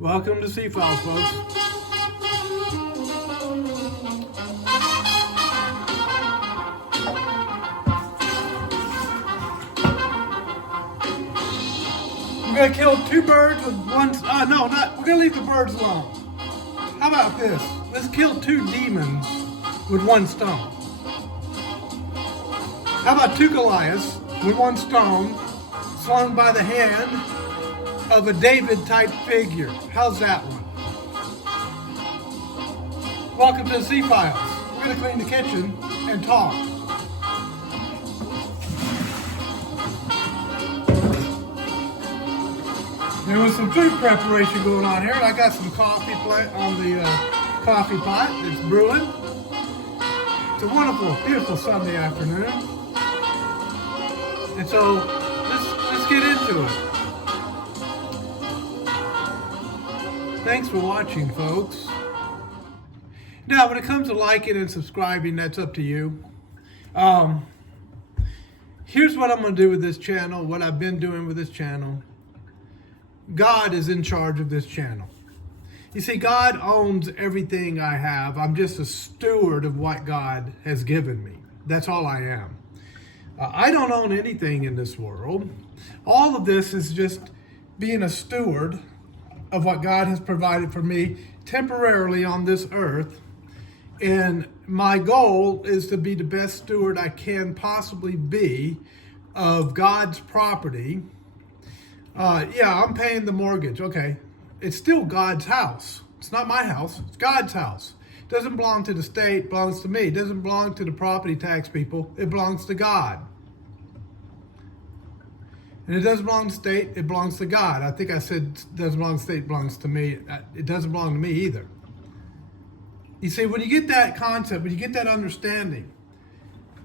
Welcome to C-Files, folks. We're gonna kill two birds with one. We're gonna leave the birds alone. How about this? Let's kill two demons with one stone. How about two Goliaths with one stone, slung by the hand of a David-type figure? How's that one? Welcome to the C-Files. We're going to clean the kitchen and talk. There was some food preparation going on here, and I got some coffee on the coffee pot. It's brewing. It's a wonderful, beautiful Sunday afternoon. And so, let's get into it. Thanks for watching, folks. Now, when it comes to liking and subscribing, that's up to you. Here's what I'm going to do with this channel, what I've been doing with this channel. God is in charge of this channel. You see, God owns everything I have. I'm just a steward of what God has given me. That's all I am. I don't own anything in this world. All of this is just being a steward of what God has provided for me temporarily on this earth. And my goal is to be the best steward I can possibly be of God's property. I'm paying the mortgage. Okay. It's still God's house. It's not my house. It's God's house. It doesn't belong to the state. It belongs to me. It doesn't belong to the property tax people. It belongs to God. And it doesn't belong to the state, it belongs to God. I think I said it doesn't belong to the state, it belongs to me. It doesn't belong to me either. You see, when you get that concept, when you get that understanding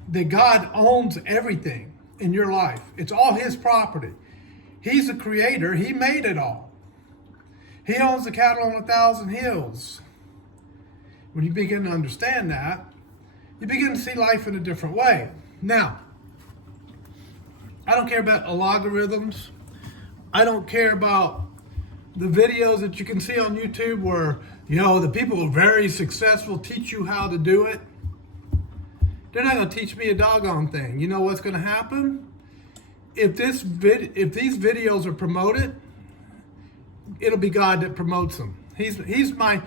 that God owns everything in your life, it's all His property. He's the creator, He made it all. He owns the cattle on 1,000 hills. When you begin to understand that, you begin to see life in a different way. Now, I don't care about algorithms. I don't care about the videos that you can see on YouTube where, the people who are very successful teach you how to do it. They're not going to teach me a doggone thing. You know what's going to happen? If these videos are promoted, it'll be God that promotes them. He's my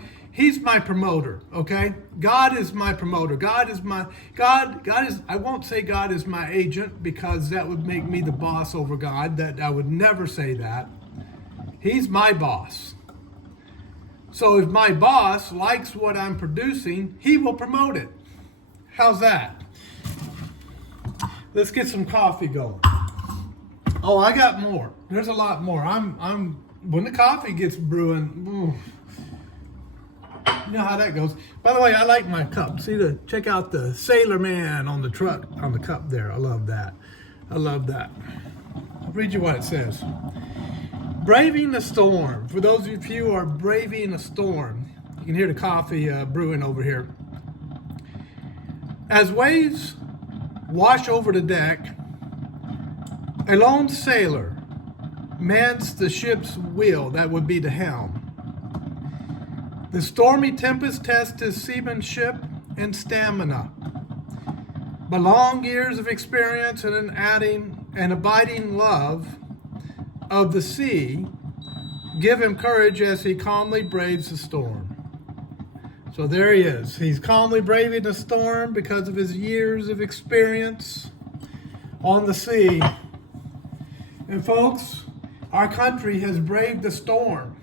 promoter, okay? God is my promoter. God is, I won't say God is my agent because that would make me the boss over God. That I would never say that. He's my boss. So if my boss likes what I'm producing, he will promote it. How's that? Let's get some coffee going. Oh, I got more. There's a lot more. When the coffee gets brewing, ooh, you know how that goes. By the way, I like my cup. Check out the Sailor Man on the truck, on the cup there. I love that. I'll read you what it says. Braving the storm. For those of you who are braving a storm, you can hear the coffee brewing over here. As waves wash over the deck, a lone sailor mans the ship's wheel, that would be the helm. The stormy tempest tests his seamanship and stamina. But long years of experience and an abiding love of the sea give him courage as he calmly braves the storm. So there he is. He's calmly braving the storm because of his years of experience on the sea. And folks, our country has braved the storm.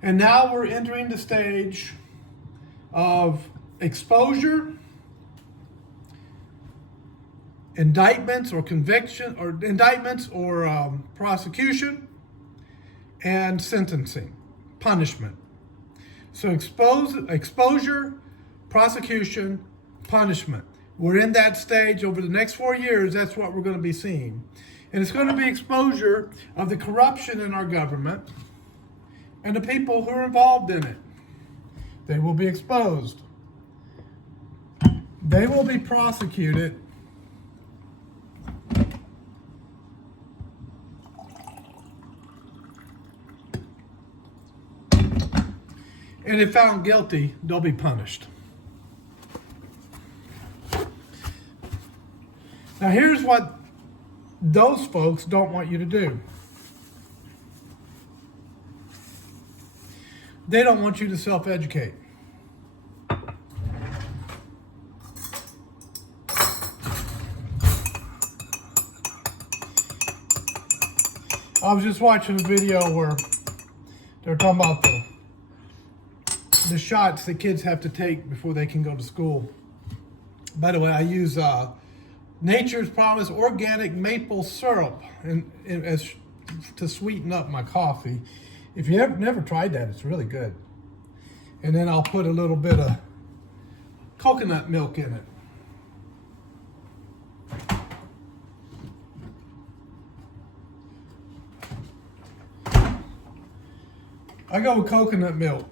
And now we're entering the stage of exposure, indictments or prosecution, and sentencing, punishment. So exposure, prosecution, punishment. We're in that stage over the next 4 years. That's what we're going to be seeing. And it's going to be exposure of the corruption in our government and the people who are involved in it. They will be exposed. They will be prosecuted. And if found guilty, they'll be punished. Now here's what those folks don't want you to do. They don't want you to self-educate. I was just watching a video where they're talking about the shots that kids have to take before they can go to school. By the way, I use Nature's Promise organic maple syrup to sweeten up my coffee. If you never tried that, it's really good. And then I'll put a little bit of coconut milk in it. I go with coconut milk.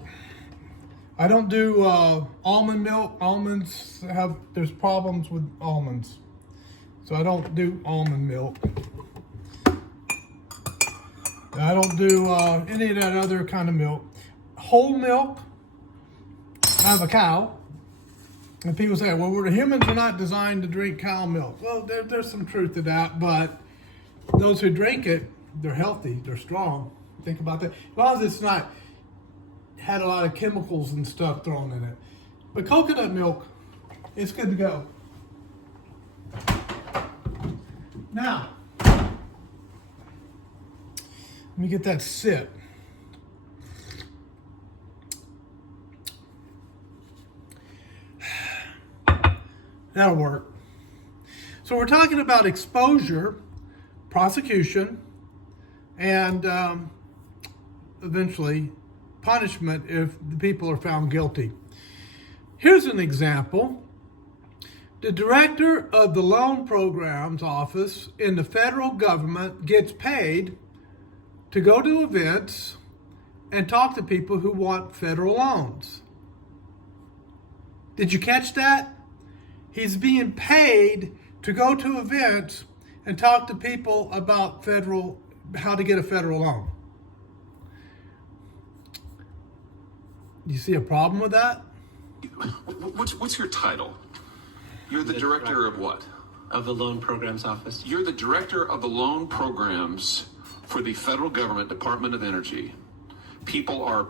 I don't do almond milk. There's problems with almonds. So I don't do almond milk. I don't do any of that other kind of milk. Whole milk. I have a cow. And people say, well, humans are not designed to drink cow milk. Well, there's some truth to that, but those who drink it, they're healthy, they're strong. Think about that. As long as it's not had a lot of chemicals and stuff thrown in it. But coconut milk, it's good to go. Now, let me get that sip. That'll work. So we're talking about exposure, prosecution, and eventually punishment if the people are found guilty. Here's an example. The director of the loan programs office in the federal government gets paid to go to events and talk to people who want federal loans. Did you catch that? He's being paid to go to events and talk to people about how to get a federal loan. Do you see a problem with that? What's your title? You're the director of what? Of the Loan Programs Office. You're the director of the loan programs for the federal government, Department of Energy. People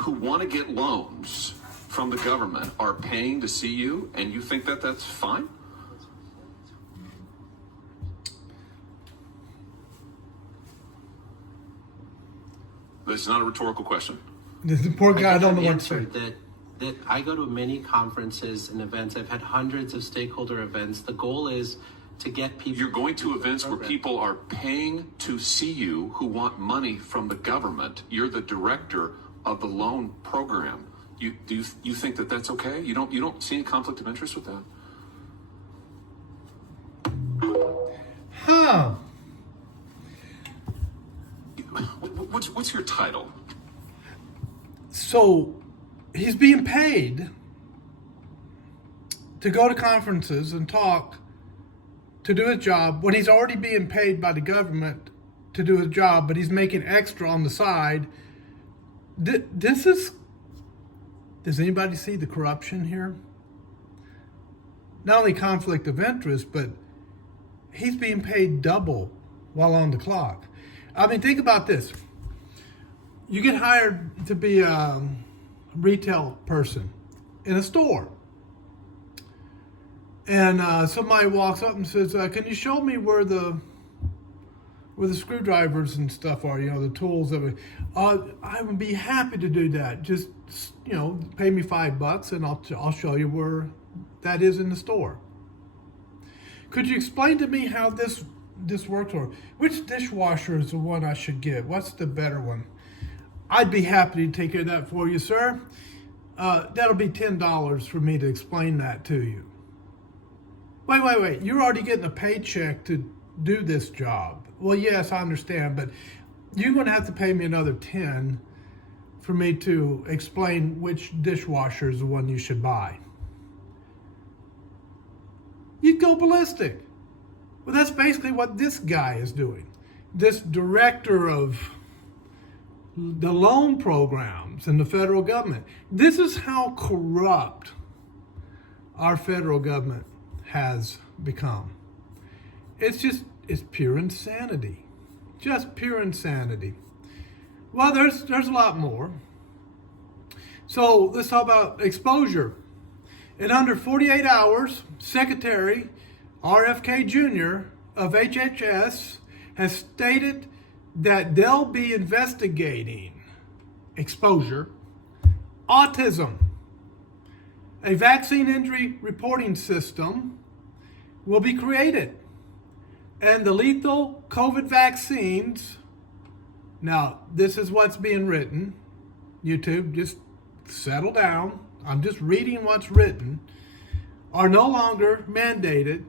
who want to get loans from the government are paying to see you, and you think that that's fine? This is not a rhetorical question. The poor guy, I don't know what to say. That I go to many conferences and events. I've had hundreds of stakeholder events. The goal is to get people. You're going to events where people are paying to see you who want money from the government. You're the director of the loan program. You think that that's okay? You don't see any conflict of interest with that? Huh. What's your title? So he's being paid to go to conferences and talk, to do a job, when he's already being paid by the government to do a job, but he's making extra on the side. Does anybody see the corruption here? Not only conflict of interest, but he's being paid double while on the clock. I mean, think about this. You get hired to be a retail person in a store. And somebody walks up and says, can you show me where the screwdrivers and stuff are, the tools that I would be happy to do that. Just, pay me $5 and I'll show you where that is in the store. Could you explain to me how this works, or which dishwasher is the one I should get? What's the better one? I'd be happy to take care of that for you, sir. That'll be $10 for me to explain that to you. Wait. You're already getting a paycheck to do this job. Well, yes, I understand, but you're going to have to pay me another $10 for me to explain which dishwasher is the one you should buy. You'd go ballistic. Well, that's basically what this guy is doing. This director of the loan programs in the federal government. This is how corrupt our federal government has become. It's pure insanity. Just pure insanity. Well, there's a lot more. So let's talk about exposure. In under 48 hours, Secretary RFK Jr. of HHS has stated that they'll be investigating exposure, autism. A vaccine injury reporting system will be created. And the lethal COVID vaccines, now this is what's being written. YouTube, just settle down. I'm just reading what's written. Are no longer mandated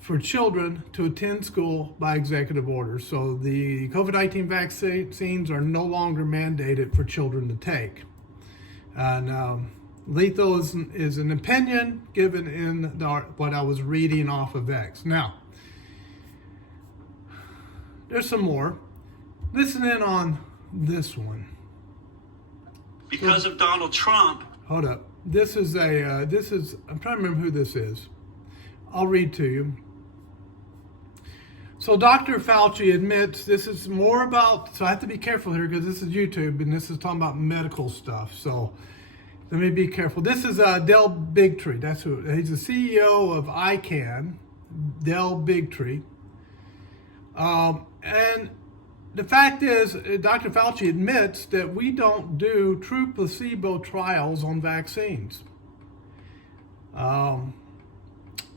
for children to attend school by executive order. So the COVID-19 vaccines are no longer mandated for children to take. And lethal is an opinion given in what I was reading off of X. Now, there's some more. Listen in on this one. Because of Donald Trump. Hold up. I'm trying to remember who this is. I'll read to you. So Dr. Fauci admits this is more about, so I have to be careful here because this is YouTube and this is talking about medical stuff. So let me be careful. This is Del Bigtree. That's who, he's the CEO of ICANN, Del Bigtree. And the fact is, Dr. Fauci admits that we don't do true placebo trials on vaccines.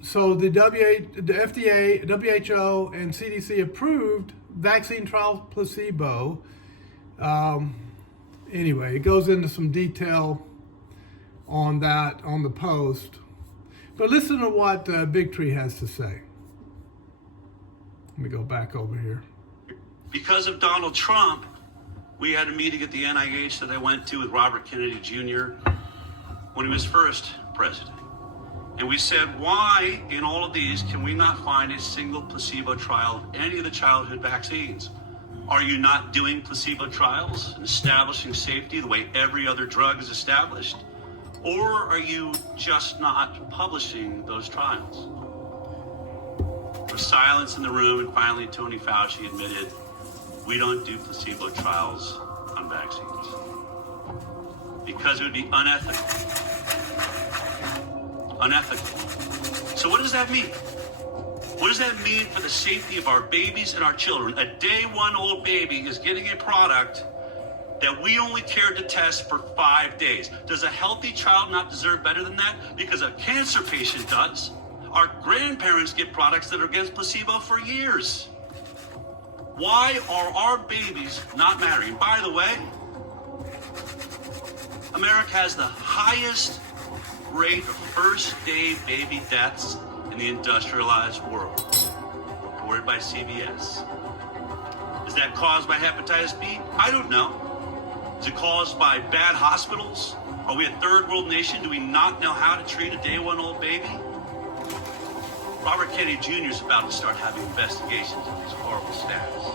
So the FDA, WHO, and CDC approved vaccine trial placebo. Anyway, it goes into some detail on that on the post. But listen to what Bigtree has to say. Let me go back over here. Because of Donald Trump, we had a meeting at the NIH that I went to with Robert Kennedy Jr. when he was first president. And we said, why in all of these can we not find a single placebo trial of any of the childhood vaccines? Are you not doing placebo trials and establishing safety the way every other drug is established? Or are you just not publishing those trials? There was silence in the room, and finally Tony Fauci admitted, we don't do placebo trials on vaccines because it would be unethical. Unethical. So what does that mean? What does that mean for the safety of our babies and our children? A day one old baby is getting a product that we only cared to test for 5 days. Does a healthy child not deserve better than that? Because a cancer patient does. Our grandparents get products that are against placebo for years. Why are our babies not marrying? By the way, America has the highest rate of first-day baby deaths in the industrialized world, reported by CBS. Is that caused by hepatitis B? I don't know. Is it caused by bad hospitals? Are we a third world nation? Do we not know how to treat a day one old baby? Robert Kennedy Jr. is about to start having investigations of these horrible stats.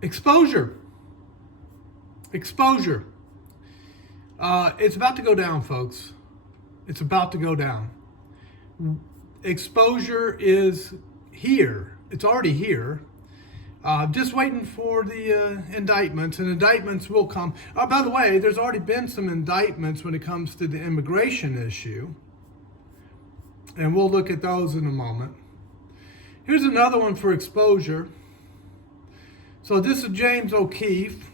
Exposure. Exposure. It's about to go down, folks. It's about to go down. Exposure is here. It's already here. Just waiting for the indictments, and indictments will come. By the way, there's already been some indictments when it comes to the immigration issue, and we'll look at those in a moment. Here's another one for exposure. So this is James O'Keefe.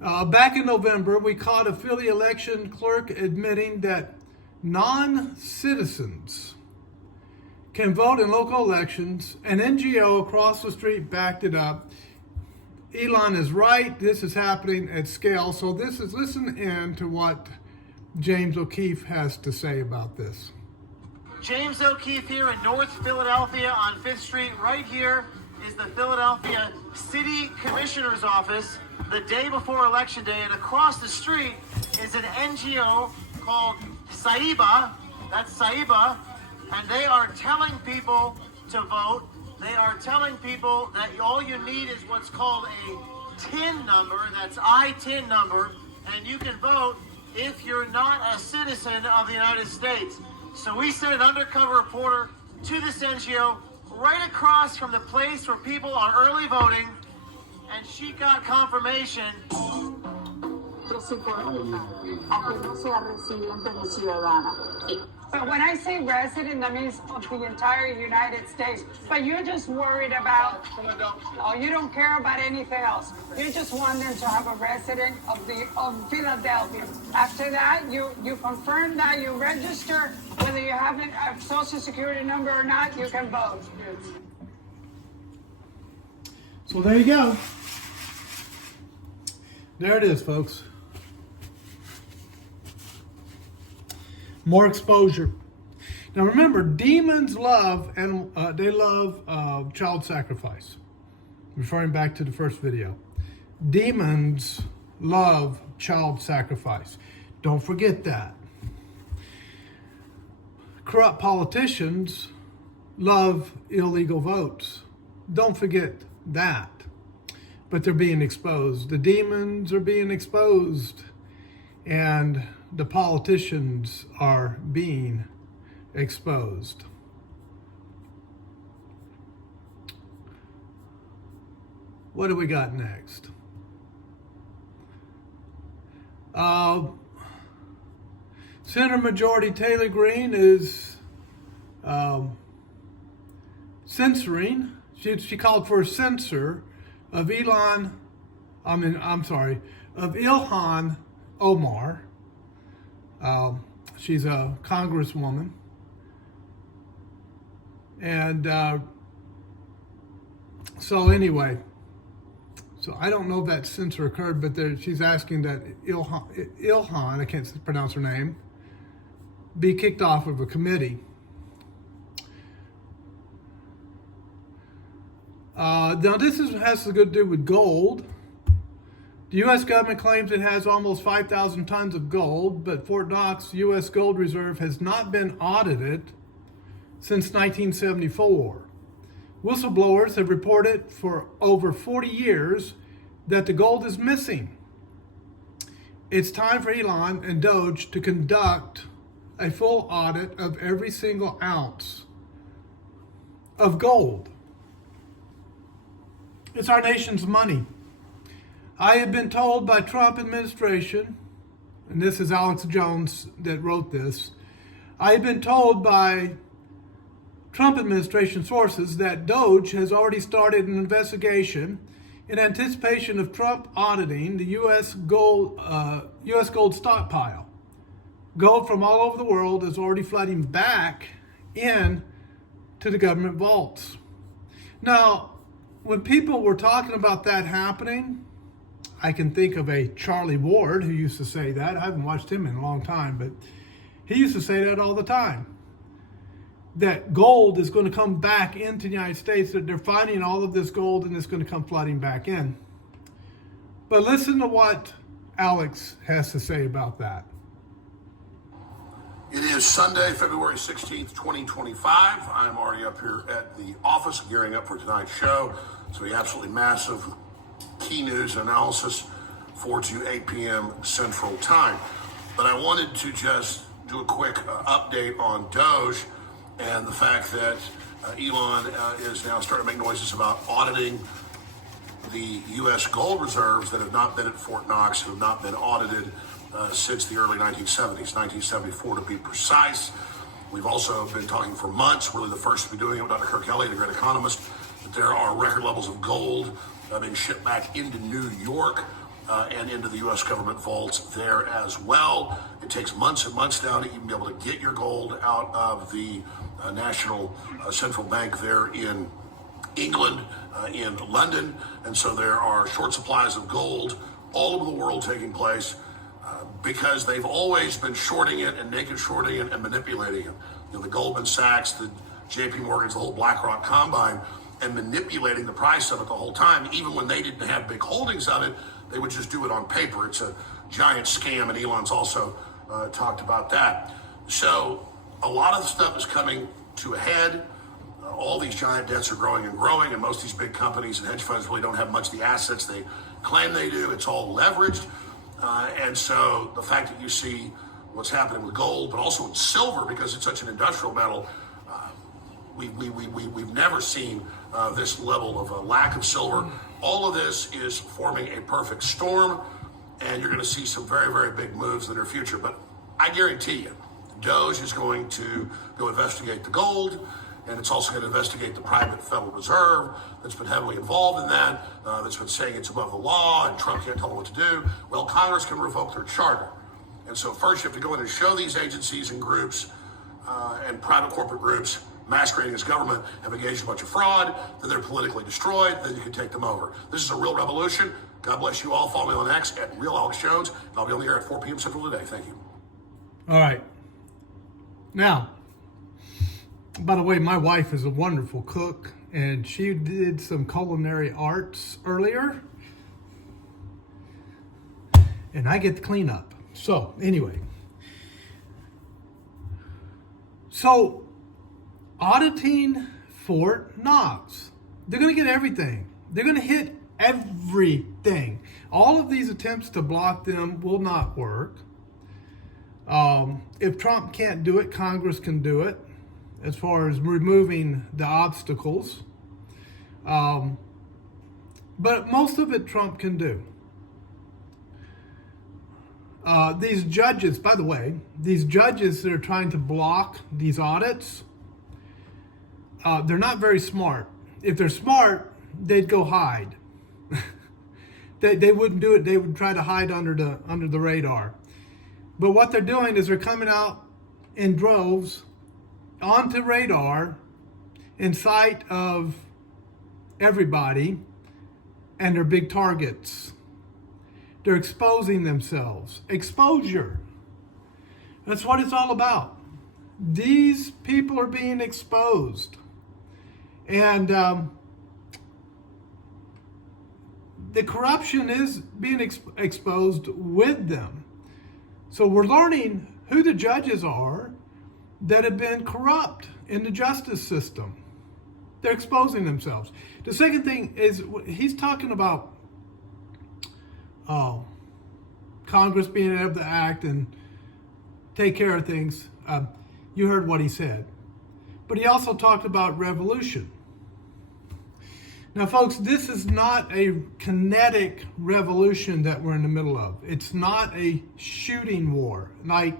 Back in November, we caught a Philly election clerk admitting that non-citizens can vote in local elections. An NGO across the street backed it up. Elon is right. This is happening at scale. So listen in to what James O'Keefe has to say about this. James O'Keefe here in North Philadelphia on 5th Street. Right here is the Philadelphia City Commissioner's office the day before Election Day, and across the street is an NGO called SAIBA, that's SAIBA, and they are telling people to vote. They are telling people that all you need is what's called a TIN number, that's I-TIN number, and you can vote if you're not a citizen of the United States. So we sent an undercover reporter to this NGO right across from the place where people are early voting, and she got confirmation. But when I say resident, that means of the entire United States. But you're just worried about, oh, you don't care about anything else. You just want them to have a resident of Philadelphia. After that, you confirm that, you register, whether you have a social security number or not, you can vote. So there you go. There it is, folks. More exposure. Now remember, demons love and they love child sacrifice. Referring back to the first video, demons love child sacrifice. Don't forget that. Corrupt politicians love illegal votes. Don't forget that. But they're being exposed. The demons are being exposed, and the politicians are being exposed. What do we got next? Senator Majority Taylor Greene is censoring. She called for a censor of Ilhan Omar. She's a congresswoman. And so anyway, so I don't know if that censor occurred, but she's asking that Ilhan, I can't pronounce her name, be kicked off of a committee. Now this has to do with gold. The U.S. government claims it has almost 5,000 tons of gold, but Fort Knox U.S. Gold Reserve has not been audited since 1974. Whistleblowers have reported for over 40 years that the gold is missing. It's time for Elon and Doge to conduct a full audit of every single ounce of gold. It's our nation's money. I have been told by Trump administration, and this is Alex Jones that wrote this, I have been told by Trump administration sources that Doge has already started an investigation in anticipation of Trump auditing the U.S. gold stockpile. Gold from all over the world is already flooding back in to the government vaults. Now, when people were talking about that happening, I can think of a Charlie Ward who used to say that. I haven't watched him in a long time, but he used to say that all the time. That gold is going to come back into the United States, that they're finding all of this gold and it's going to come flooding back in. But listen to what Alex has to say about that. It is Sunday, February 16th, 2025. I'm already up here at the office gearing up for tonight's show. It's going to be absolutely massive. Key news analysis, 4 to 8 p.m. Central Time. But I wanted to just do a quick update on Doge and the fact that Elon is now starting to make noises about auditing the U.S. gold reserves that have not been at Fort Knox, have not been audited since the early 1970s, 1974 to be precise. We've also been talking for months, really the first to be doing it with Dr. Kirk Kelly, the great economist, that there are record levels of gold being shipped back into New York and into the U.S. government vaults there as well. It takes months and months now to even be able to get your gold out of the National Central Bank there in England, in London. And so there are short supplies of gold all over the world taking place because they've always been shorting it and naked shorting it and manipulating it. You know, the Goldman Sachs, the JP Morgans, the whole BlackRock combine, and manipulating the price of it the whole time. Even when they didn't have big holdings of it, they would just do it on paper. It's a giant scam, and Elon's also talked about that. So a lot of the stuff is coming to a head. All these giant debts are growing and growing, and most of these big companies and hedge funds really don't have much of the assets they claim they do. It's all leveraged. And so the fact that you see what's happening with gold, but also with silver, because it's such an industrial metal, we've never seen this level of a lack of silver. All of this is forming a perfect storm, and you're going to see some very, very big moves in the near future. But I guarantee you, Doge is going to go investigate the gold, and it's also going to investigate the private Federal Reserve that's been heavily involved in that, that's been saying it's above the law and Trump can't tell them what to do. Well, Congress can revoke their charter. And so first you have to go in and show these agencies and groups and private corporate groups masquerading as government have engaged in a bunch of fraud, that they're politically destroyed, then you can take them over. This is a real revolution. God bless you all. Follow me on X at Real Alex Jones, and I'll be on the air at 4 p.m. Central today. Thank you. All right. Now, by the way, my wife is a wonderful cook, and she did some culinary arts earlier, and I get to clean up. So, anyway. So, auditing Fort Knox. They're going to get everything. They're going to hit everything. All of these attempts to block them will not work. If Trump can't do it, Congress can do it, as far as removing the obstacles. But most of it Trump can do. These judges, by the way, these judges that are trying to block these audits, they're not very smart. If they're smart, they'd go hide. They wouldn't do it. They would try to hide under the radar. But what they're doing is they're coming out in droves onto radar in sight of everybody, and they're big targets. They're exposing themselves. Exposure. That's what it's all about. These people are being exposed. And the corruption is being exposed with them. So we're learning who the judges are that have been corrupt in the justice system. They're exposing themselves. The second thing is he's talking about Congress being able to act and take care of things. You heard what he said. But he also talked about revolution. Now, folks, this is not a kinetic revolution that we're in the middle of. It's not a shooting war like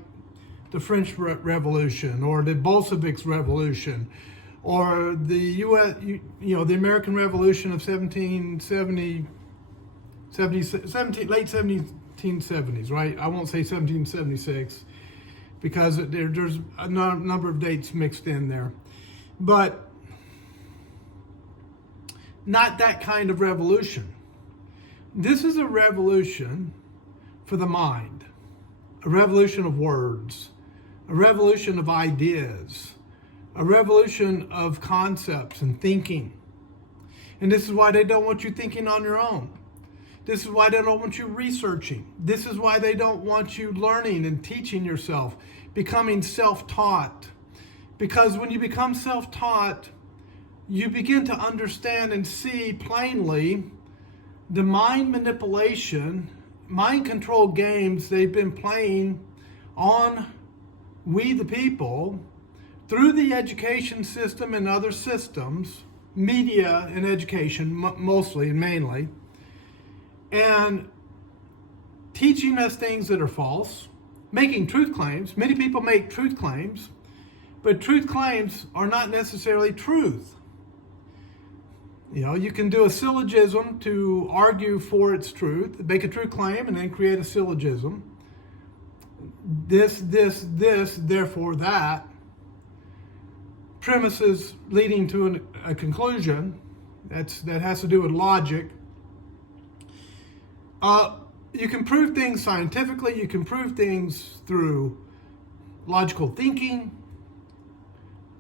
the French Revolution or the Bolsheviks Revolution or the U.S., the American Revolution of late 1770s, right? I won't say 1776 because there's a number of dates mixed in there. But not that kind of revolution. This is a revolution for the mind, a revolution of words, a revolution of ideas, a revolution of concepts and thinking. And this is why they don't want you thinking on your own. This is why they don't want you researching. This is why they don't want you learning and teaching yourself, becoming self-taught. Because when you become self-taught, you begin to understand and see plainly the mind manipulation, mind control games they've been playing on we the people through the education system and other systems, media and education mostly and mainly, and teaching us things that are false, making truth claims. Many people make truth claims, but truth claims are not necessarily truth. You can do a syllogism to argue for its truth, make a true claim, and then create a syllogism. This, therefore that. Premises leading to a conclusion that has to do with logic. You can prove things scientifically. You can prove things through logical thinking,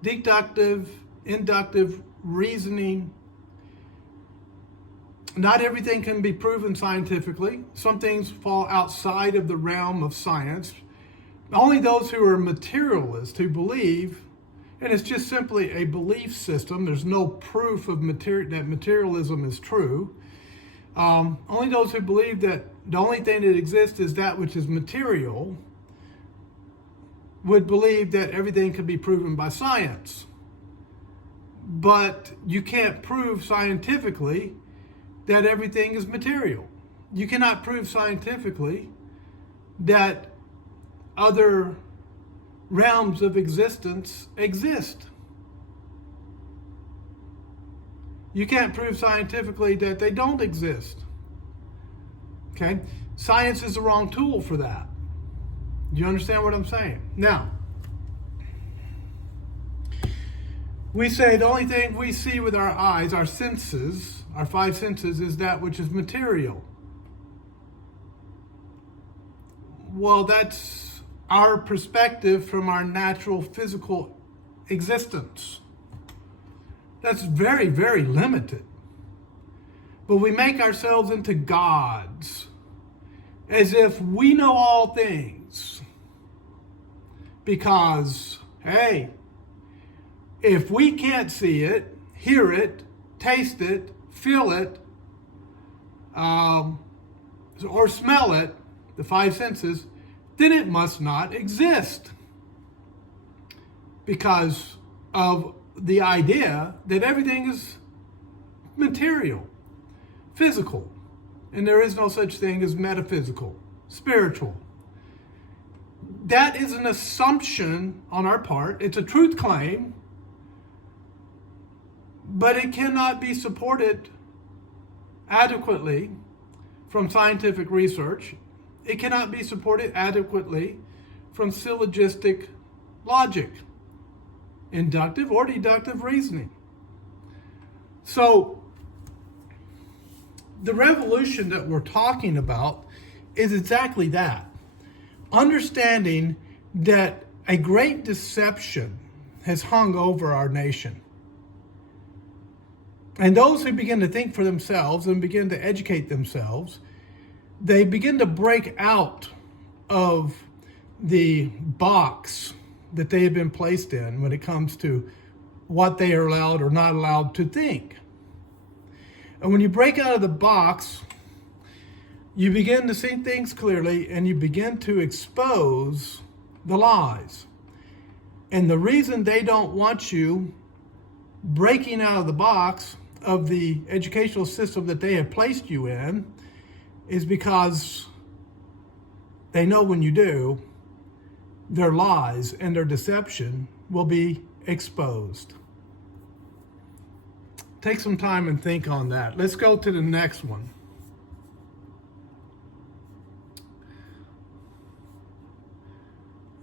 deductive, inductive reasoning. Not everything can be proven scientifically. Some things fall outside of the realm of science. Only those who are materialists, who believe, and it's just simply a belief system, there's no proof of that materialism is true. Only those who believe that the only thing that exists is that which is material would believe that everything could be proven by science. But you can't prove scientifically that everything is material. You cannot prove scientifically that other realms of existence exist. You can't prove scientifically that they don't exist. Okay? Science is the wrong tool for that. You understand what I'm saying? Now, we say the only thing we see with our eyes, our senses, our five senses, is that which is material. Well, that's our perspective from our natural physical existence. That's very, very limited. But we make ourselves into gods, as if we know all things. Because, hey, if we can't see it, hear it, taste it, feel it, or smell it, the five senses, then it must not exist. Because of the idea that everything is material, physical, and there is no such thing as metaphysical, spiritual. That is an assumption on our part. It's a truth claim, but it cannot be supported adequately from scientific research. It cannot be supported adequately from syllogistic logic, inductive or deductive reasoning. So, the revolution that we're talking about is exactly that. Understanding that a great deception has hung over our nation. And those who begin to think for themselves and begin to educate themselves, they begin to break out of the box that they have been placed in when it comes to what they are allowed or not allowed to think. And when you break out of the box, you begin to see things clearly and you begin to expose the lies. And the reason they don't want you breaking out of the box of the educational system that they have placed you in is because they know when you do, their lies and their deception will be exposed. Take some time and think on that. Let's go to the next one.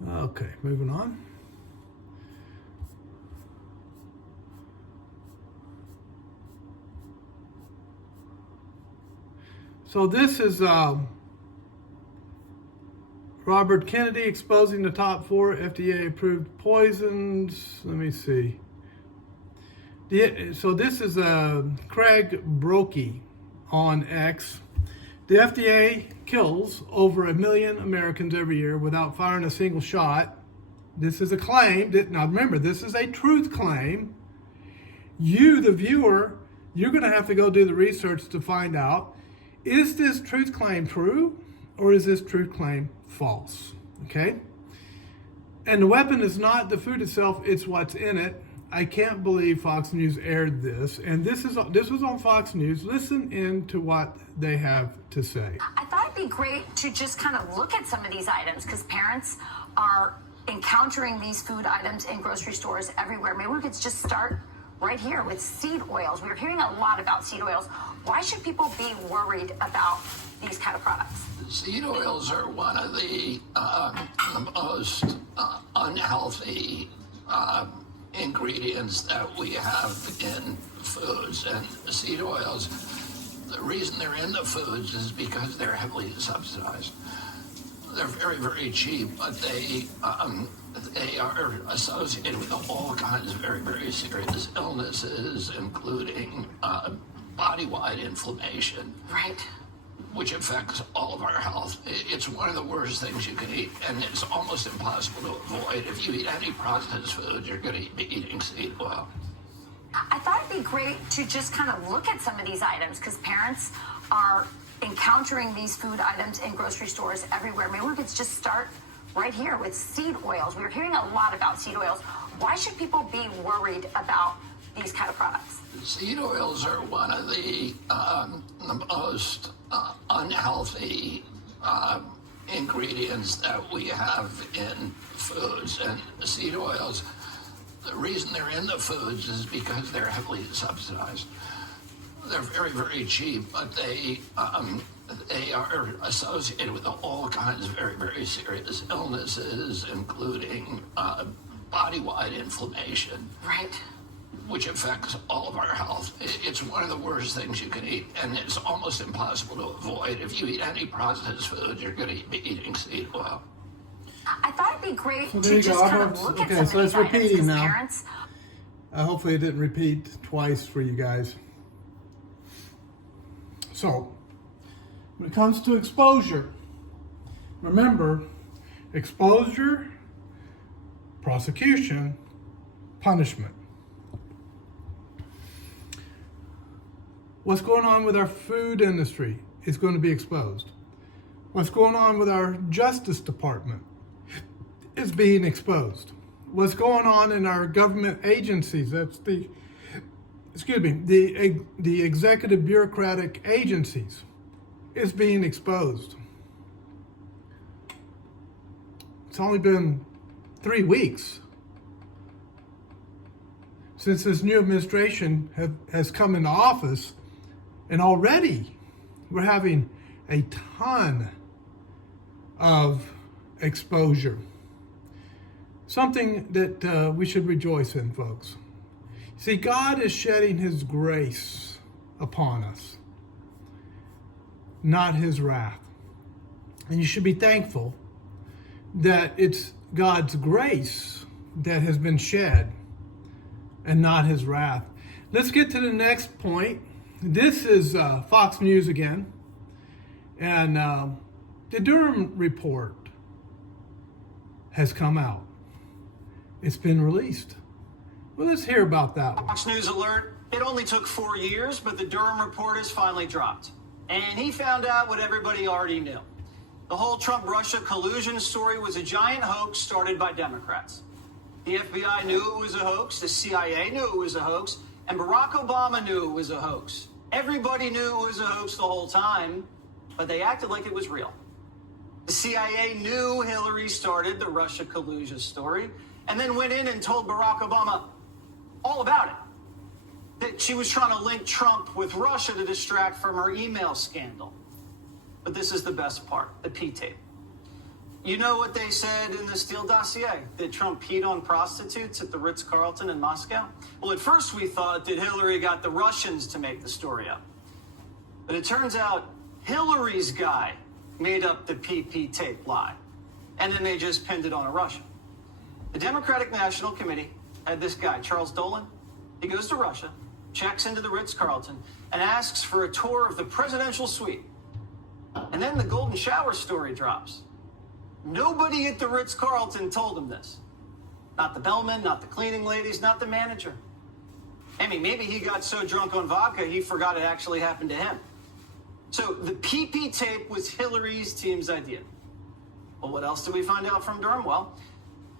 Okay, moving on. So this is Robert Kennedy exposing the top 4 FDA-approved poisons. Let me see. So this is Craig Brokey on X. The FDA kills over 1 million Americans every year without firing a single shot. This is a claim. Now remember, this is a truth claim. You, the viewer, you're going to have to go do the research to find out, is this truth claim true or is this truth claim false? Okay? And the weapon is not the food itself, it's what's in it. I can't believe Fox News aired this, and this was on Fox News. Listen in to what they have to say. I thought it'd be great to just kind of look at some of these items because parents are encountering these food items in grocery stores everywhere. Maybe we could just start right here with seed oils. We're hearing a lot about seed oils. Why should people be worried about these kind of products? Seed oils are one of the most unhealthy ingredients that we have in foods. And seed oils, the reason they're in the foods is because they're heavily subsidized. They're very, very cheap, but they are associated with all kinds of very, very serious illnesses, including body-wide inflammation. Right. which affects all of our health. It's one of the worst things you can eat, and it's almost impossible to avoid. If you eat any processed food, you're going to be eating seed oil. I thought it'd be great to just kind of look at some of these items because parents are encountering these food items in grocery stores everywhere. Maybe we could just start right here with seed oils. We're hearing a lot about seed oils. Why should people be worried about these kind of products? Seed oils are one of the most unhealthy ingredients that we have in foods. And seed oils, the reason they're in the foods is because they're heavily subsidized. They're very, very cheap, but they are associated with all kinds of very, very serious illnesses, including body-wide inflammation. Right. Which affects all of our health. It's one of the worst things you can eat, and it's almost impossible to avoid. If you eat any processed food, you're going to be eating seed oil. I thought it'd be great So there to you just go. kind of look at Okay, some so of it's these items repeating 'cause now. parents. Hopefully it didn't repeat twice for you guys. So, when it comes to exposure, remember, exposure, prosecution, punishment. What's going on with our food industry is going to be exposed. What's going on with our Justice Department is being exposed. What's going on in our government agencies, that's the executive bureaucratic agencies, is being exposed. It's only been 3 weeks since this new administration has come into office, and already we're having a ton of exposure. Something that we should rejoice in, folks. See, God is shedding his grace upon us, not his wrath. And you should be thankful that it's God's grace that has been shed and not his wrath. Let's get to the next point. This is Fox News again. And the Durham report has come out. It's been released. Well, let's hear about that one. Fox News alert. It only took 4 years, but the Durham report is finally dropped. And he found out what everybody already knew. The whole Trump-Russia collusion story was a giant hoax started by Democrats. The FBI knew it was a hoax, the CIA knew it was a hoax, and Barack Obama knew it was a hoax. Everybody knew it was a hoax the whole time, but they acted like it was real. The CIA knew Hillary started the Russia collusion story, and then went in and told Barack Obama all about it. That she was trying to link Trump with Russia to distract from her email scandal. But this is the best part, the P tape. You know what they said in the Steele dossier? That Trump peed on prostitutes at the Ritz-Carlton in Moscow? Well, at first we thought that Hillary got the Russians to make the story up. But it turns out Hillary's guy made up the PP tape lie. And then they just pinned it on a Russian. The Democratic National Committee had this guy, Charles Dolan. He goes to Russia, checks into the Ritz-Carlton, and asks for a tour of the presidential suite. And then the golden shower story drops. Nobody at the Ritz-Carlton told him this. Not the bellman, not the cleaning ladies, not the manager. I mean, maybe he got so drunk on vodka he forgot it actually happened to him. So the PP tape was Hillary's team's idea. Well, what else did we find out from Durham? Well,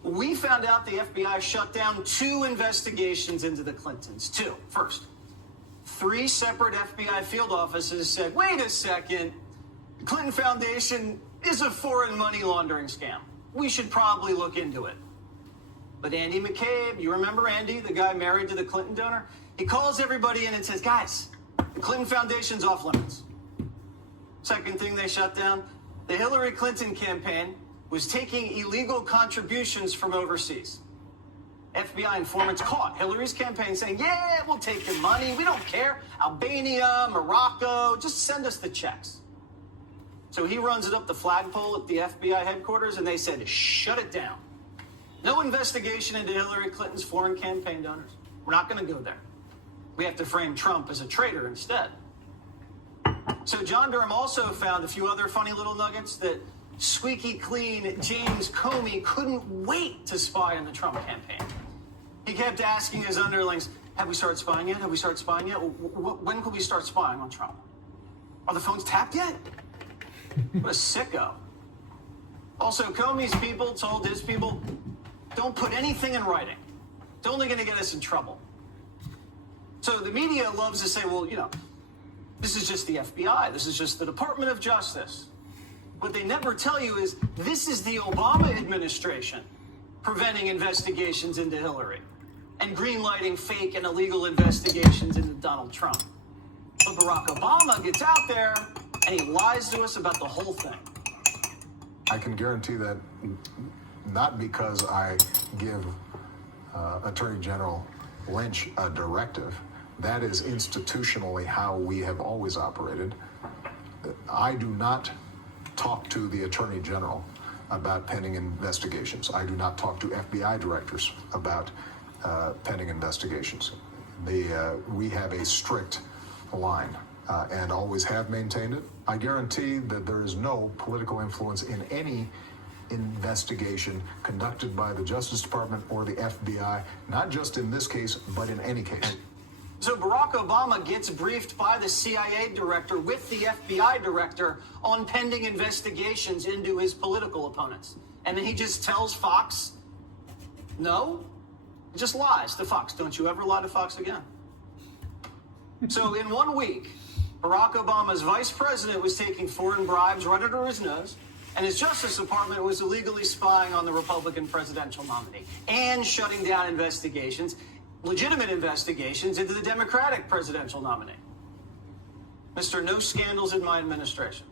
we found out the FBI shut down 2 investigations into the Clintons. 2. First, 3 separate FBI field offices said, wait a second, the Clinton Foundation is a foreign money laundering scam. We should probably look into it. But Andy McCabe, you remember Andy, the guy married to the Clinton donor? He calls everybody in and says, guys, the Clinton Foundation's off limits. Second thing they shut down, the Hillary Clinton campaign was taking illegal contributions from overseas. FBI informants caught Hillary's campaign saying, yeah, we'll take your money. We don't care. Albania, Morocco, just send us the checks. So he runs it up the flagpole at the FBI headquarters, and they said, shut it down. No investigation into Hillary Clinton's foreign campaign donors. We're not going to go there. We have to frame Trump as a traitor instead. So John Durham also found a few other funny little nuggets that squeaky clean James Comey couldn't wait to spy on the Trump campaign. He kept asking his underlings, have we started spying yet? Have we started spying yet? When could we start spying on Trump? Are the phones tapped yet? What a sicko. Also, Comey's people told his people, don't put anything in writing. It's only going to get us in trouble. So the media loves to say, well, you know, this is just the FBI. This is just the Department of Justice. What they never tell you is this is the Obama administration preventing investigations into Hillary and greenlighting fake and illegal investigations into Donald Trump. But Barack Obama gets out there and he lies to us about the whole thing. I can guarantee that not because I give Attorney General Lynch a directive. That is institutionally how we have always operated. I do not talk to the Attorney General about pending investigations. I do not talk to FBI directors about pending investigations. We have a strict line and always have maintained it. I guarantee that there is no political influence in any investigation conducted by the Justice Department or the FBI, not just in this case, but in any case. So Barack Obama gets briefed by the CIA director with the FBI director on pending investigations into his political opponents. And then he just tells Fox, no, he just lies to Fox. Don't you ever lie to Fox again. So in 1 week, Barack Obama's vice president was taking foreign bribes right under his nose, and his Justice Department was illegally spying on the Republican presidential nominee and shutting down investigations, legitimate investigations into the Democratic presidential nominee. Mr. No scandals in my administration.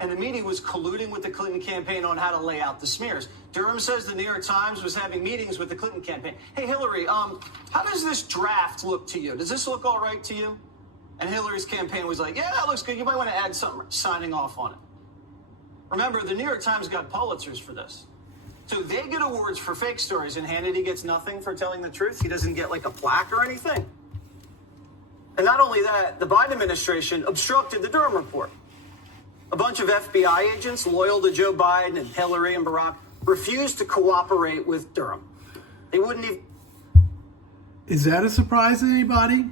And the media was colluding with the Clinton campaign on how to lay out the smears. Durham says the New York Times was having meetings with the Clinton campaign. Hey, Hillary, how does this draft look to you? Does this look all right to you? And Hillary's campaign was like, yeah, that looks good. You might want to add something, signing off on it. Remember, the New York Times got Pulitzers for this. So they get awards for fake stories, and Hannity gets nothing for telling the truth. He doesn't get like a plaque or anything. And not only that, the Biden administration obstructed the Durham report. A bunch of FBI agents loyal to Joe Biden and Hillary and Barack refused to cooperate with Durham. They wouldn't even... Is that a surprise to anybody?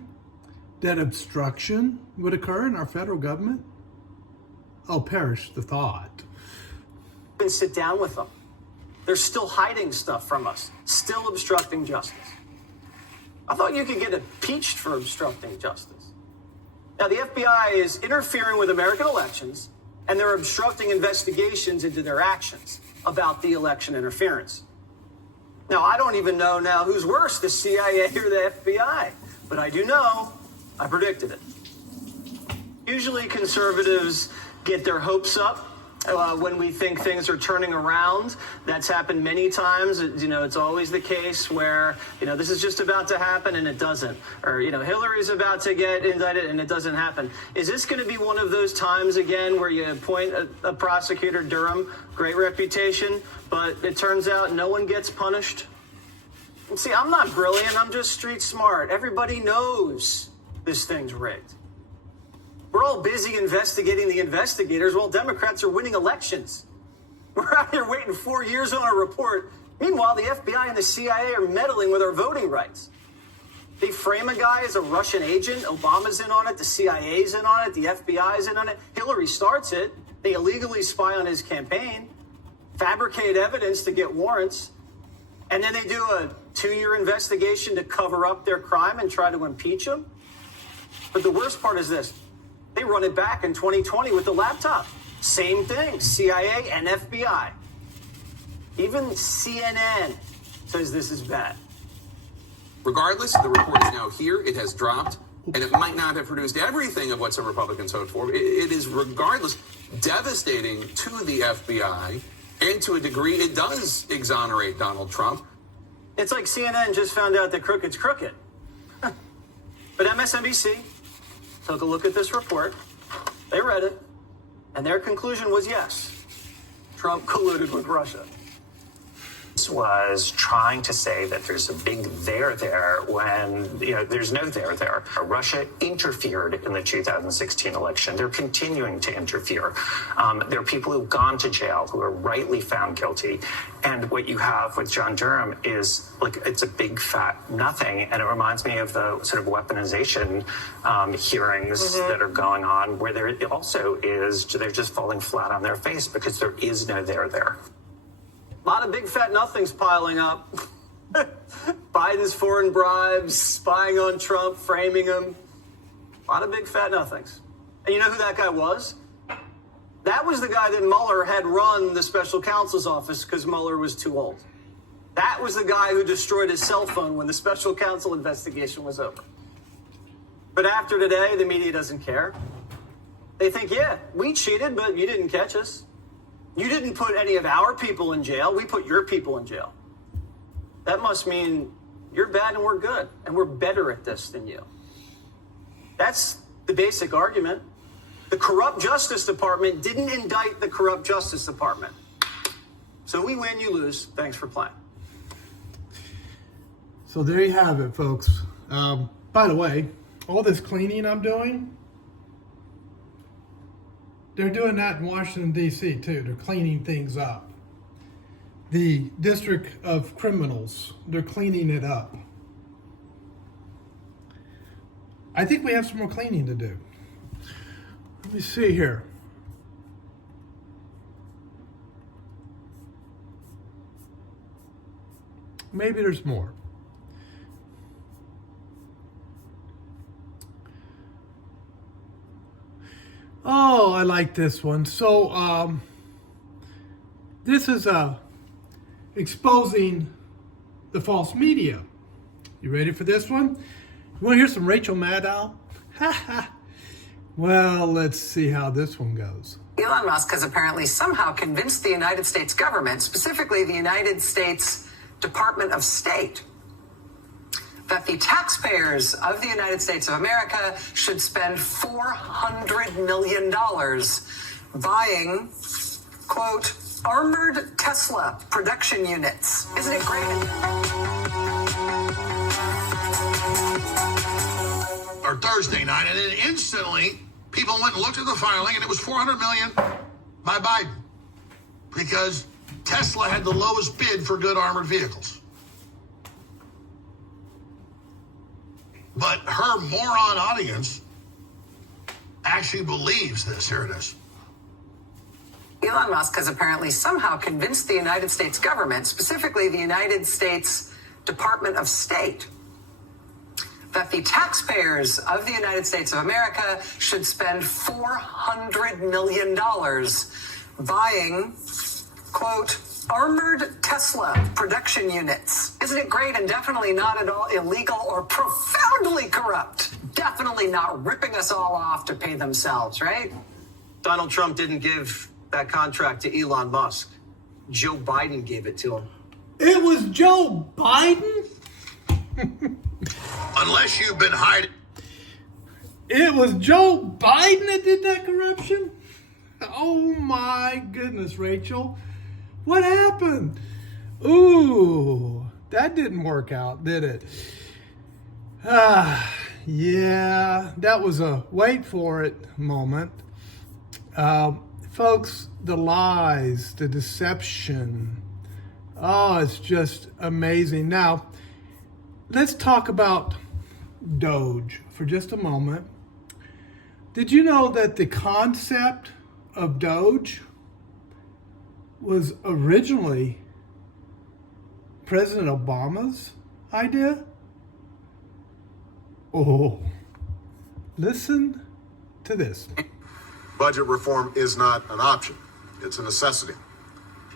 That obstruction would occur in our federal government? Oh, perish the thought. ...and sit down with them. They're still hiding stuff from us, still obstructing justice. I thought you could get impeached for obstructing justice. Now, the FBI is interfering with American elections, and they're obstructing investigations into their actions about the election interference. Now, I don't even know now who's worse, the CIA or the FBI, but I do know I predicted it. Usually conservatives get their hopes up when we think things are turning around. That's happened many times. You know, it's always the case where, you know, this is just about to happen and it doesn't. Or, you know, Hillary's about to get indicted and it doesn't happen. Is this going to be one of those times again where you appoint a prosecutor, Durham, great reputation, but it turns out no one gets punished? And see, I'm not brilliant. I'm just street smart. Everybody knows this thing's rigged. We're all busy investigating the investigators while Democrats are winning elections. We're out here waiting 4 years on a report. Meanwhile, the FBI and the CIA are meddling with our voting rights. They frame a guy as a Russian agent. Obama's in on it. The CIA's in on it. The FBI's in on it. Hillary starts it. They illegally spy on his campaign, fabricate evidence to get warrants, and then they do a 2-year investigation to cover up their crime and try to impeach him. But the worst part is this. They run it back in 2020 with the laptop. Same thing, CIA and FBI. Even CNN says this is bad. Regardless, the report is now here. It has dropped, and it might not have produced everything of what some Republicans hoped for. It is, regardless, devastating to the FBI, and to a degree, it does exonerate Donald Trump. It's like CNN just found out that crooked's crooked. But MSNBC took a look at this report, they read it, and their conclusion was yes, Trump colluded with Russia. was trying to say that there's a big there there when there's no there there. Russia interfered in the 2016 election. They're continuing to interfere. There are people who've gone to jail who are rightly found guilty. And what you have with John Durham is it's a big fat nothing. And it reminds me of the sort of weaponization hearings that are going on, where there also is, they're just falling flat on their face because there is no there there. A lot of big fat nothings piling up. Biden's foreign bribes, spying on Trump, framing him. A lot of big fat nothings. And you know who that guy was? That was the guy that Mueller had run the special counsel's office because Mueller was too old. That was the guy who destroyed his cell phone when the special counsel investigation was over. But after today, the media doesn't care. They think, yeah, we cheated, but you didn't catch us. You didn't put any of our people in jail. We put your people in jail. That must mean you're bad and we're good, and we're better at this than you. That's the basic argument. The corrupt Justice Department didn't indict the corrupt Justice Department. So we win, you lose. Thanks for playing. So there you have it, folks. By the way, all this cleaning I'm doing, they're doing that in Washington, D.C., too. They're cleaning things up. The District of Criminals, they're cleaning it up. I think we have some more cleaning to do. Let me see here. Maybe there's more. Oh, I like this one. So, this is exposing the false media. You ready for this one? You want to hear some Rachel Maddow? Well, let's see how this one goes. Elon Musk has apparently somehow convinced the United States government, specifically the United States Department of State, that the taxpayers of the United States of America should spend $400 million buying, quote, armored Tesla production units. Isn't it great? Or Thursday night, and then instantly people went and looked at the filing, and it was $400 million by Biden because Tesla had the lowest bid for good armored vehicles. But her moron audience actually believes this. Here it is. Elon Musk has apparently somehow convinced the United States government, specifically the United States Department of State, that the taxpayers of the United States of America should spend $400 million buying, quote, armored Tesla production units. Isn't it great and definitely not at all illegal or profoundly corrupt? Definitely not ripping us all off to pay themselves, right? Donald Trump didn't give that contract to Elon Musk. Joe Biden gave it to him. It was Joe Biden? Unless you've been hiding. It was Joe Biden that did that corruption? Oh my goodness, Rachel. What happened? Ooh, that didn't work out, did it? Yeah, that was a wait for it moment. Folks, the lies, the deception. Oh, it's just amazing. Now, let's talk about Doge for just a moment. Did you know that the concept of Doge was originally President Obama's idea? Oh, listen to this. Budget reform is not an option. It's a necessity.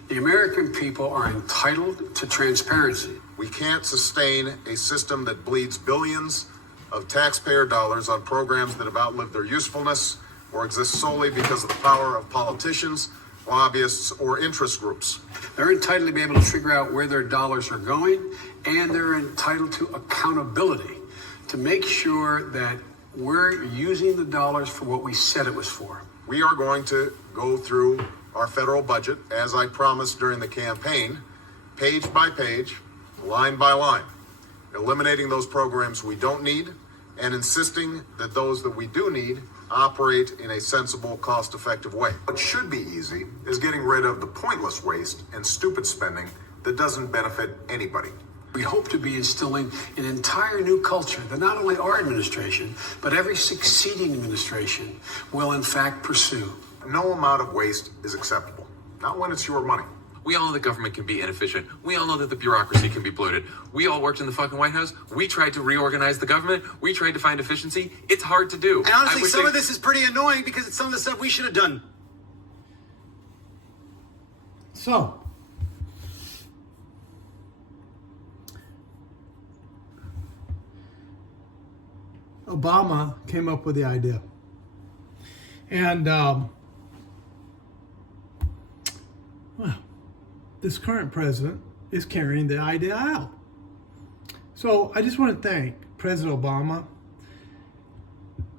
The American people are entitled to transparency. We can't sustain a system that bleeds billions of taxpayer dollars on programs that have outlived their usefulness or exist solely because of the power of politicians, lobbyists, or interest groups. They're entitled to be able to figure out where their dollars are going, and they're entitled to accountability to make sure that we're using the dollars for what we said it was for. We are going to go through our federal budget, as I promised during the campaign, page by page, line by line, eliminating those programs we don't need and insisting that those that we do need operate in a sensible, cost-effective way. What should be easy is getting rid of the pointless waste and stupid spending that doesn't benefit anybody. We hope to be instilling an entire new culture that not only our administration, but every succeeding administration will in fact pursue. No amount of waste is acceptable, not when it's your money. We all know the government can be inefficient. We all know that the bureaucracy can be bloated. We all worked in the fucking White House. We tried to reorganize the government. We tried to find efficiency. It's hard to do. And honestly, some of this is pretty annoying because it's some of the stuff we should have done. So, Obama came up with the idea. And, well, this current president is carrying the idea out. So I just want to thank President Obama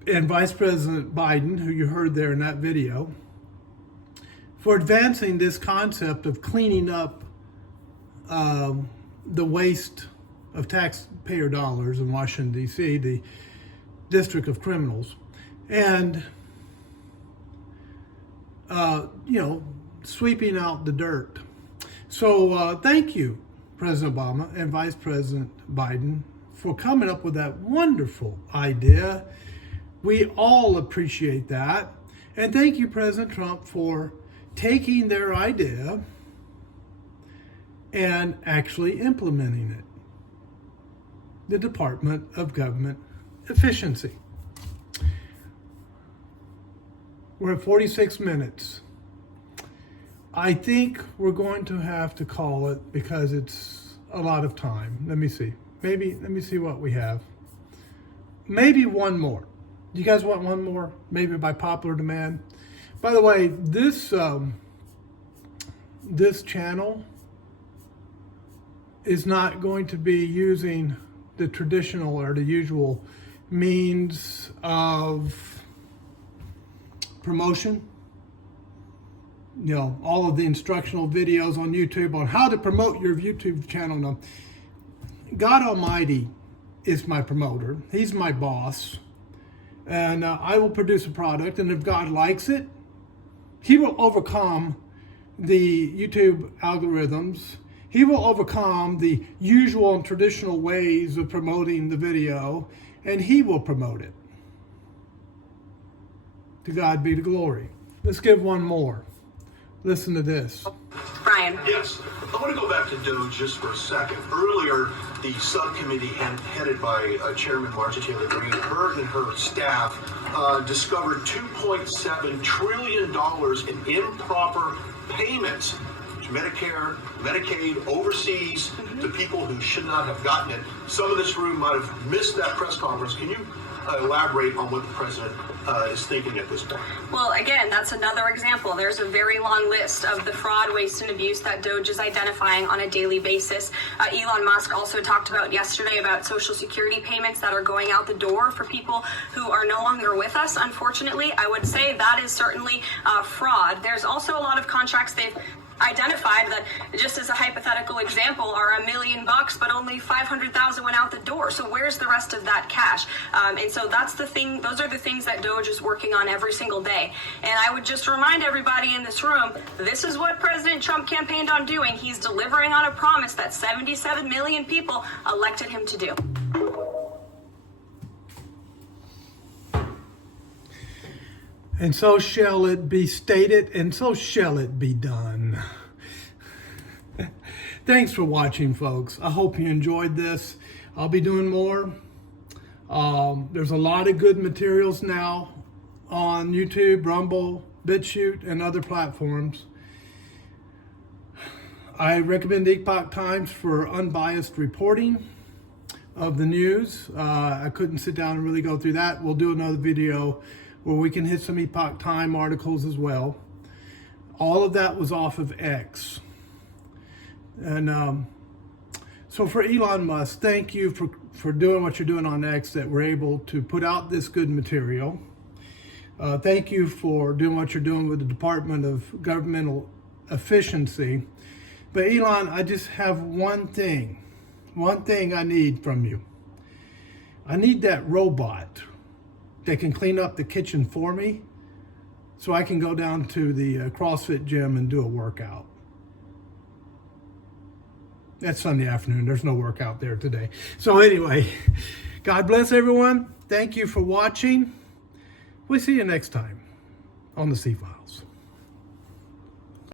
and Vice President Biden, who you heard there in that video, for advancing this concept of cleaning up the waste of taxpayer dollars in Washington, D.C., the District of Criminals, and, sweeping out the dirt. So thank you, President Obama and Vice President Biden, for coming up with that wonderful idea. We all appreciate that. And thank you, President Trump, for taking their idea and actually implementing it. The Department of Government Efficiency. We're at 46 minutes. I think we're going to have to call it because it's a lot of time. Let me see. Let me see what we have. Maybe one more. You guys want one more? Maybe by popular demand. By the way, this channel is not going to be using the traditional or the usual means of promotion. All of the instructional videos on YouTube on how to promote your YouTube channel. Now, God Almighty is my promoter. He's my boss. And I will produce a product, and if God likes it, He will overcome the YouTube algorithms. He will overcome the usual and traditional ways of promoting the video, and He will promote it. To God be the glory. Let's give one more. Listen to this. Brian. Yes. I want to go back to DOGE just for a second. Earlier, the subcommittee headed by Chairman Marcia Taylor Greene, her and her staff discovered $2.7 trillion in improper payments to Medicare, Medicaid, overseas, to people who should not have gotten it. Some of this room might have missed that press conference. Can you elaborate on what the president is thinking at this point? Well, again, that's another example. There's a very long list of the fraud, waste, and abuse that DOGE is identifying on a daily basis. Elon Musk also talked about yesterday about Social Security payments that are going out the door for people who are no longer with us. Unfortunately, I would say that is certainly fraud. There's also a lot of contracts they've identified that, just as a hypothetical example, are $1 million, but only 500,000 went out the door. So where's the rest of that cash? And so that's the thing. Those are the things that DOGE is working on every single day. And I would just remind everybody in this room, this is what President Trump campaigned on doing. He's delivering on a promise that 77 million people elected him to do. And so shall it be stated, and so shall it be done. Thanks for watching, folks. I hope you enjoyed this. I'll be doing more. There's a lot of good materials now on YouTube, Rumble, BitChute, and other platforms. I recommend Epoch Times for unbiased reporting of the news. I couldn't sit down and really go through that. We'll do another video where we can hit some Epoch Time articles as well. All of that was off of X. And so for Elon Musk, thank you for doing what you're doing on X, that we're able to put out this good material. Thank you for doing what you're doing with the Department of Governmental Efficiency, But Elon, I just have one thing I need from you. I need that robot that can clean up the kitchen for me so I can go down to the CrossFit gym and do a workout. That's Sunday afternoon. There's no workout there today. So anyway, God bless everyone. Thank you for watching. We'll see you next time on the C-Files.